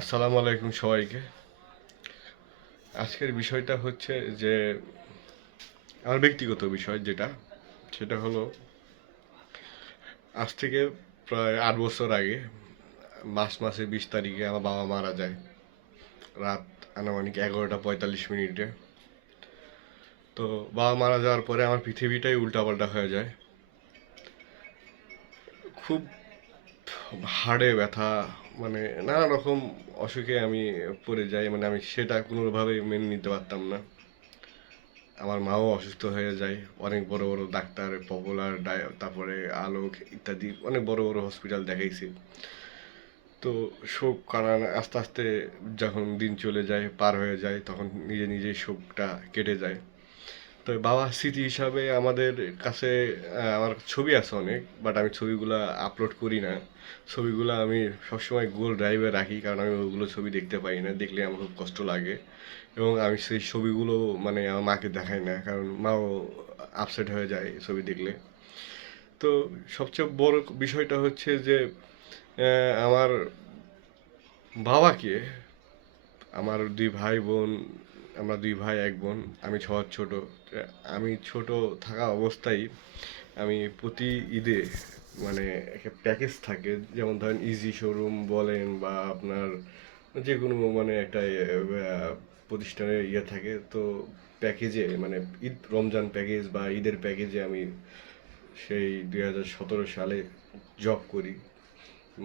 আসসালামু আলাইকুম সবাইকে। আজকের বিষয়টা হচ্ছে যে আমার ব্যক্তিগত বিষয় সেটা হলো আজ থেকে প্রায় ৮ বছর আগে মার্চ মাসের ২০ তারিখে আমার বাবা মারা যায় রাত আনুমানিক ১১টা ৪৫ মিনিটে। তো বাবা মারা যাওয়ার পরে আমার পৃথিবীটাই উল্টাপাল্টা হয়ে যায়। খুব হাড়ে ব্যথা, মানে নানা রকম অসুখে আমি পড়ে যাই, মানে আমি সেটা কোনোভাবেই মেনে নিতে পারতাম না। আমার মাও অসুস্থ হয়ে যায়, অনেক বড় বড় ডাক্তার, পপুলার তারপরে আলোক ইত্যাদি অনেক বড় বড় হসপিটাল দেখাইছি। তো শোক কারণ আস্তে আস্তে যখন দিন চলে যায়, পার হয়ে যায়, তখন নিজে নিজেই শোকটা কেটে যায়। তো বাবার স্মৃতি হিসাবে আমাদের কাছে আমার ছবি আছে অনেক, বাট আমি ছবিগুলো আপলোড করি না। ছবিগুলো আমি সবসময় গুগল ড্রাইভে রাখি, কারণ আমি ওগুলো ছবি দেখতে পাই না, দেখলে আমার খুব কষ্ট লাগে। এবং আমি সেই ছবিগুলো মানে আমার মাকে দেখাই না, কারণ মাও আপসেট হয়ে যায় ছবি দেখলে। তো সবচেয়ে বড় বিষয়টা হচ্ছে যে আমার বাবাকে, আমার দুই ভাই বোন, আমরা দুই ভাই এক বোন, আমি সবার ছোট। আমি ছোট থাকা অবস্থায় আমি প্রতি ঈদে, মানে একটা প্যাকেজ থাকে, যেমন ধরেন ইজি শোরুম বলেন বা আপনার যে কোনো মানে একটা প্রতিষ্ঠানের থাকে, তো প্যাকেজে মানে ঈদ রমজান প্যাকেজ বা ঈদের প্যাকেজে আমি সেই 2017 সালে জব করি।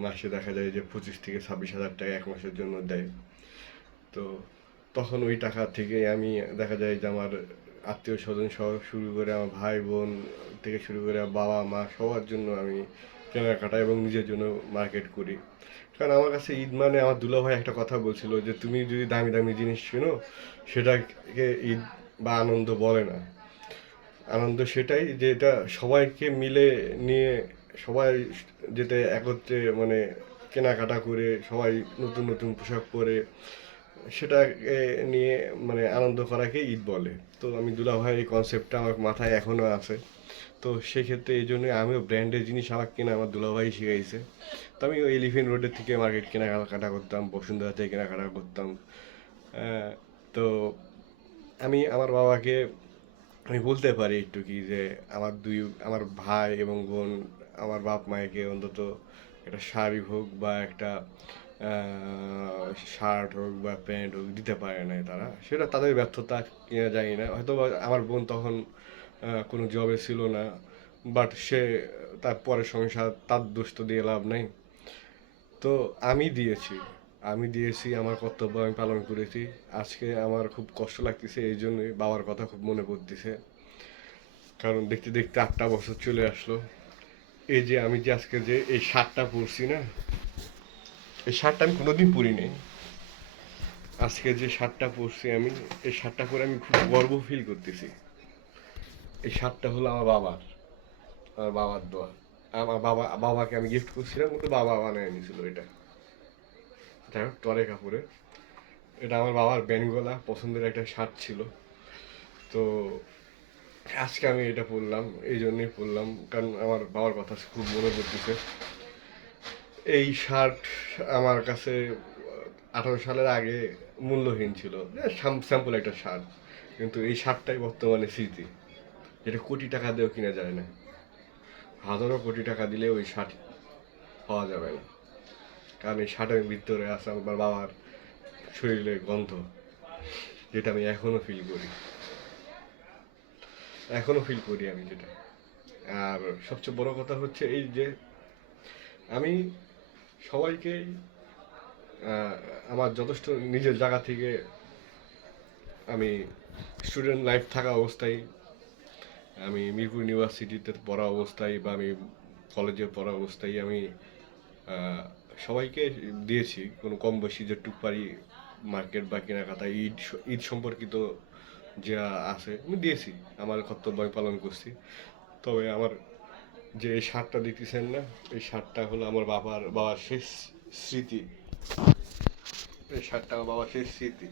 মাসে দেখা যায় যে 25 থেকে 26 হাজার টাকা এক মাসের জন্য দেয়। তো তখন ওই টাকা থেকে আমি দেখা যায় যে আমার আত্মীয় স্বজন সহ শুরু করে আমার ভাই বোন থেকে শুরু করে বাবা মা সবার জন্য আমি কেনাকাটা এবং নিজের জন্য মার্কেট করি। কারণ আমার কাছে ঈদ মানে, আমার দুলাভাই একটা কথা বলছিল যে তুমি যদি দামি দামি জিনিস কেনো, সেটাকে ঈদ বা আনন্দ বলে না। আনন্দ সেটাই যে এটা সবাইকে মিলে নিয়ে, সবাই যেতে একত্রে মানে কেনাকাটা করে, সবাই নতুন নতুন পোশাক পরে সেটাকে নিয়ে মানে আনন্দ করাকে ঈদ বলে। তো আমি দুলাভাই এই কনসেপ্টটা আমার মাথায় এখনও আছে। তো সেক্ষেত্রে এই জন্য আমিও ব্র্যান্ডের জিনিস আমার কেনা আমার দুলাভাই শিখাইছে। তো আমি ওই এলিফেন্ট রোডের থেকে মার্কেট কেনাকাটা করতাম, বসুন্ধরা থেকে কেনাকাটা করতাম। তো আমি আমার বাবাকে আমি বলতে পারি একটু কি যে আমার ভাই এবং বোন আমার বাপ মায়েকে অন্তত একটা শাড়ি হোক বা একটা শার্ট হোক বা প্যান্ট হোক দিতে পারে না তারা, সেটা তাদের ব্যর্থতা কিনা জানি না, হয়তো বা আমার বোন তখন কোনো জবে ছিল না, বাট সে তার পরের সংসার, তার দোষ তো দিয়ে লাভ নাই। তো আমি দিয়েছি, আমার কর্তব্য আমি পালন করেছি। আজকে আমার খুব কষ্ট লাগতেছে, এই জন্যই বাবার কথা খুব মনে পড়তেছে, কারণ দেখতে দেখতে 8টা বছর চলে আসলো। এই যে আমি যে আজকে যে এই শার্টটা পরছি না, এই শার্টটা আমি কোনোদিন পরি নাই। আজকে যে শার্টটা পরছি আমি, এই শার্টটা পরে আমি খুব গর্ব ফিল করতেছি। এই শার্টটা হলো আমার বাবার দোয়া। আমার বাবাকে আমি গিফট করছিলাম, কিন্তু বাবা বানায় নিয়েছিল এটা। যাই হোক, টরে কাপড়ে এটা আমার বাবার বেনগলা পছন্দের একটা শার্ট ছিল। তো আজকে আমি এটা পরলাম, এই জন্যই পরলাম কারণ আমার বাবার কথা খুব মনে পড়তেছে। এই শার্ট আমার কাছে 18 সালের আগে মূল্যহীন ছিল, স্যাম্পল একটা শার্ট। কিন্তু এই শার্টটাই বর্তমানে স্মৃতি, যেটা কোটি টাকা দিয়েও কিনা যায় না। হাজারো কোটি টাকা দিলে ওই শার্ট পাওয়া যাবে না, কারণ এই শার্টের ভিতরে আছে আমার বাবার শরীরের গন্ধ, যেটা আমি এখনো ফিল করি আমি যেটা। আর সবচেয়ে বড় কথা হচ্ছে এই যে আমি সবাইকে আহ, আমার যথেষ্ট নিজের জায়গা থেকে আমি স্টুডেন্ট লাইফ থাকা অবস্থায়, আমি মিরপুর ইউনিভার্সিটিতে পড়া অবস্থায় বা আমি কলেজে পড়া অবস্থায় আমি আহ, সবাইকে দিয়েছি কোনো কম বেশি যেটুক পারি, মার্কেট বা কেনাকাটা ঈদ সম্পর্কিত যা আছে আমি দিয়েছি, আমার কর্তব্য আমি পালন করছি। তবে আমার যে এই শার্টটা দেখতেছেন না, এই শার্টটা হলো আমার বাবার শেষ স্মৃতি। এই শার্টটা আমার বাবার শেষ স্মৃতি।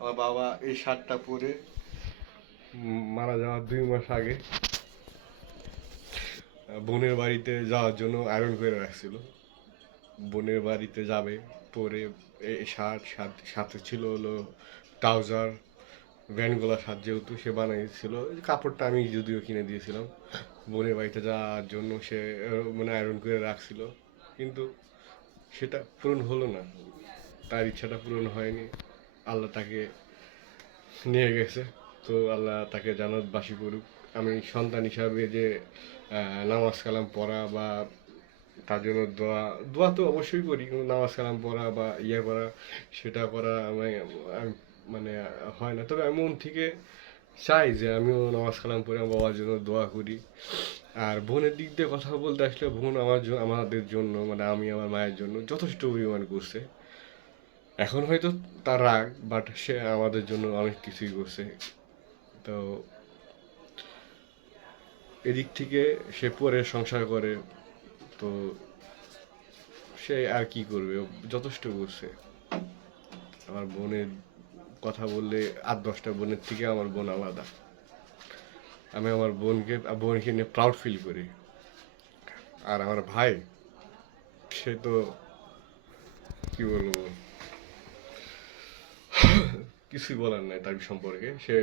আমার বাবা এই শার্টটা পরে মারা যাওয়ার 2 মাস আগে বোনের বাড়িতে যাওয়ার জন্য আয়রন করে রাখছিল। বোনের বাড়িতে যাবে, পরে এই শার্ট, সাথে ছিল হলো ট্রাউজার, ভ্যানগুলা সাত যেহেতু সে বানিয়েছিল, কাপড়টা আমি যদিও কিনে দিয়েছিলাম। বোনের বাড়িতে যাওয়ার জন্য সে মানে আয়রন করে রাখছিল, কিন্তু সেটা পূরণ হলো না, তার ইচ্ছাটা পূরণ হয়নি। আল্লাহ তাকে নিয়ে গেছে, তো আল্লাহ তাকে জান্নাতবাসী করুক। আমি সন্তান হিসাবে যে নামাজ কালাম পড়া বা তার জন্য দোয়া, দোয়া তো অবশ্যই করি, কিন্তু নামাজ কালাম পড়া বা ইয়ে করা, সেটা করা আমি মানে হয় না। তবে আমি মন থেকে চাই যে আমিও নামাজ কালাম পড়ে আমার বাবার জন্য দোয়া করি। আর বোনের দিক দিয়ে কথা বলতে আসলে, বোন আমাদের জন্য মানে আমি আমার মায়ের জন্য যথেষ্ট পরিমাণ করছে। এখন হয়তো তার রাগ, বাট সে আমাদের জন্য অনেক কিছুই করছে। তো এদিক থেকে সে পরে সংসার করে, তো সে আর কি করবে, ও যথেষ্ট করছে। আমার বোনের কথা বললে 8-10টা বোনের থেকে আমার বোন আলাদা। আমি আমার বোনকে নিয়ে প্রাউড ফিল করি। আর আমার ভাই, সে তো কি বলবো, কিছুই বলার নাই তার সম্পর্কে। সে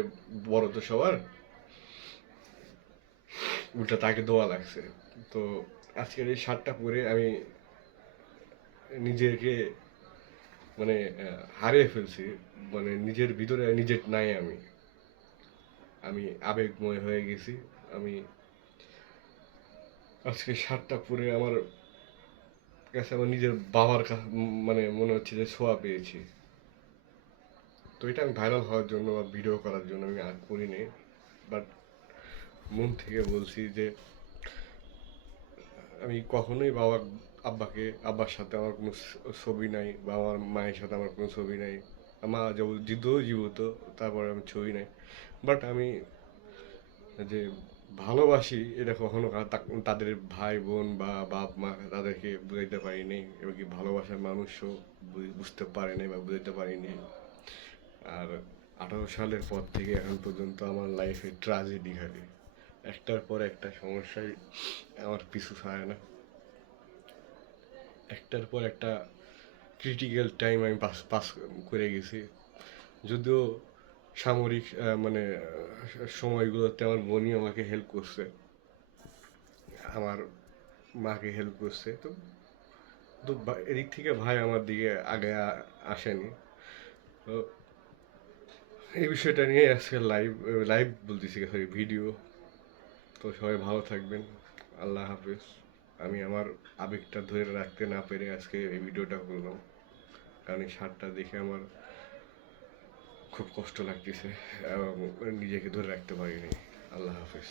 বড় তো সবার, উল্টা তাকে দোয়া লাগছে। তো আজকের এই শার্টটা পরে আমি নিজেকে মানে হারিয়ে ফেলছি, মানে নিজের ভিতরে নিজের নাই। আমি আবেগময় হয়ে গেছি। আমি আজকে শার্টটা পরে আমার কাছে আমার নিজের বাবার মানে মনে হচ্ছে যে ছোঁয়া পেয়েছি। তো এটা আমি ভাইরাল হওয়ার জন্য বা ভিডিও করার জন্য আমি আর করিনি, বাট মন থেকে বলছি যে আমি কখনোই আব্বার সাথে আমার কোনো ছবি নাই, বা আমার মায়ের সাথে আমার কোনো ছবি নাই। আমার জীবিত, তারপরে আমি ছবি নাই। বাট আমি যে ভালোবাসি এটা কখনো তাদের ভাই বোন বা বাপ মা তাদেরকে বুঝাইতে পারিনি, এবং কি ভালোবাসার মানুষও বুঝতে পারেনি বা বুঝাইতে পারিনি। আর 18 সালের পর থেকে এখন পর্যন্ত আমার লাইফে ট্র্যাজেডি ঘটে, একটার পর একটা সমস্যায় আমার পিছু ছাড়ে না। একটার পর একটা ক্রিটিক্যাল টাইম আমি পাস পাস করে গেছি। যদিও সামরিক মানে সময়গুলোতে আমার বোনই আমাকে হেল্প করছে, আমার মাকে হেল্প করছে। তো তো এদিক থেকে ভাই আমার দিকে আগে আসেনি। তো এই বিষয়টা নিয়ে আজকে লাইভ লাইভ বলতেছি, সরি ভিডিও। তো সবাই ভালো থাকবেন, আল্লাহ হাফেজ। আমি আমার আবেগটা ধরে রাখতে না পেরে আজকে এই ভিডিওটা করলাম, কারণ এই শার্টটা দেখে আমার খুব কষ্ট লাগতেছে এবং নিজেকে ধরে রাখতে পারিনি। আল্লাহ হাফেজ।